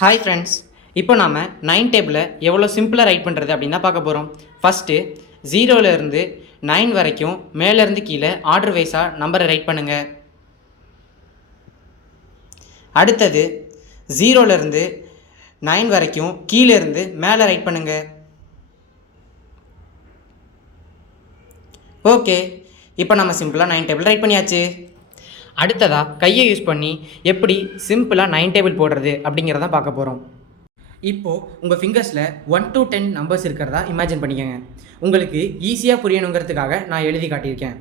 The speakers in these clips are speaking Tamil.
ஹாய் ஃப்ரெண்ட்ஸ், இப்போ நாம் 9 டேபிளை எவ்வளோ சிம்பிளாக ரைட் பண்ணுறது அப்படின்னு தான் பார்க்க போகிறோம். ஃபஸ்ட்டு 0லேருந்து 9 வரைக்கும் மேலேருந்து கீழே ஆர்டர் வைஸாக நம்பரை ரைட் பண்ணுங்கள். அடுத்தது 0லேருந்து 9 வரைக்கும் கீழேருந்து மேலே ரைட் பண்ணுங்கள். ஓகே, இப்போ நம்ம சிம்பிளாக 9 டேபிள் ரைட் பண்ணியாச்சு. அடுத்ததாக கையை யூஸ் பண்ணி எப்படி சிம்பிளாக 9 டேபிள் போடுறது அப்படிங்கிறத பார்க்க போகிறோம். இப்போது உங்கள் ஃபிங்கர்ஸில் 1 to 10 நம்பர்ஸ் இருக்கிறதா இமேஜின் பண்ணிக்கோங்க. உங்களுக்கு ஈஸியாக புரியணுங்கிறதுக்காக நான் எழுதி காட்டியிருக்கேன்.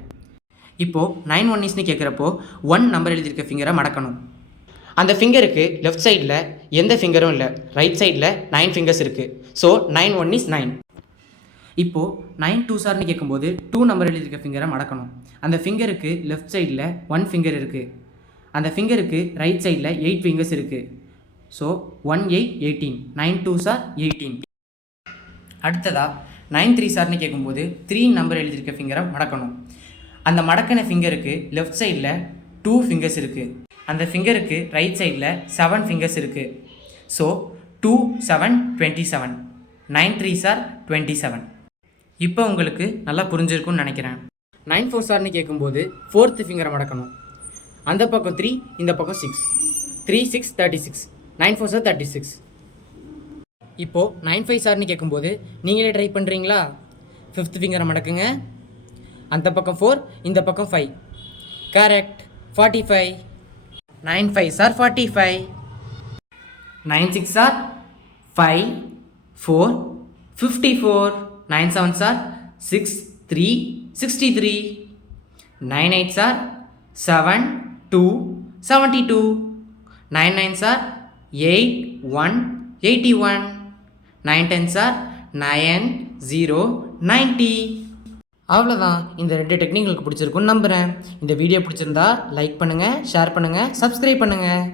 இப்போது 9 1 கேட்குறப்போ 1 நம்பர் எழுதியிருக்க ஃபிங்கரை மடக்கணும். அந்த ஃபிங்கருக்கு லெஃப்ட் சைடில் எந்த ஃபிங்கரும் இல்லை, ரைட் சைடில் 9 ஃபிங்கர்ஸ் இருக்குது. ஸோ 9 1 9. இப்போது 9 2 கேட்கும்போது 2 நம்பர் எழுதியிருக்க ஃபிங்கரை மடக்கணும். அந்த ஃபிங்கருக்கு லெஃப்ட் சைடில் 1 ஃபிங்கர் இருக்குது, அந்த ஃபிங்கருக்கு ரைட் சைடில் 8 ஃபிங்கர்ஸ் இருக்குது. ஸோ 1 8 18. 9 2 18. அடுத்ததாக 9 3 கேட்கும்போது 3 நம்பர் எழுதியிருக்க ஃபிங்கரை மடக்கணும். அந்த மடக்கின ஃபிங்கருக்கு லெஃப்ட் சைடில் 2 ஃபிங்கர்ஸ் இருக்குது, அந்த ஃபிங்கருக்கு ரைட் சைடில் 7 ஃபிங்கர்ஸ் இருக்குது. ஸோ 2 7 27. 9 3 27. இப்போ உங்களுக்கு நல்லா புரிஞ்சிருக்கும்னு நினைக்கிறேன். 9 4 கேட்கும்போது 4th ஃபிங்கரை மடக்கணும். அந்த பக்கம் 3, இந்த பக்கம் 6. 3 6 36. 9 4 36. இப்போது 9 5 கேட்கும்போது நீங்களே ட்ரை பண்ணுறீங்களா? 5th ஃபிங்கரை மடக்குங்க. அந்த பக்கம் 4, இந்த பக்கம் 5. கரெக்ட், 45. 9 5 45. 9 6 5 4 54. 9 7 6 3 63. 9 8 7 2 72. 9 9 8 1 81. 9 10 9 0 90. அவ்வளோதான். இந்த 2 டெக்னிக் உங்களுக்கு பிடிச்சிருக்குன்னு நம்புகிறேன். இந்த வீடியோ பிடிச்சிருந்தா லைக் பண்ணுங்கள், ஷேர் பண்ணுங்கள், சப்ஸ்கிரைப் பண்ணுங்கள்.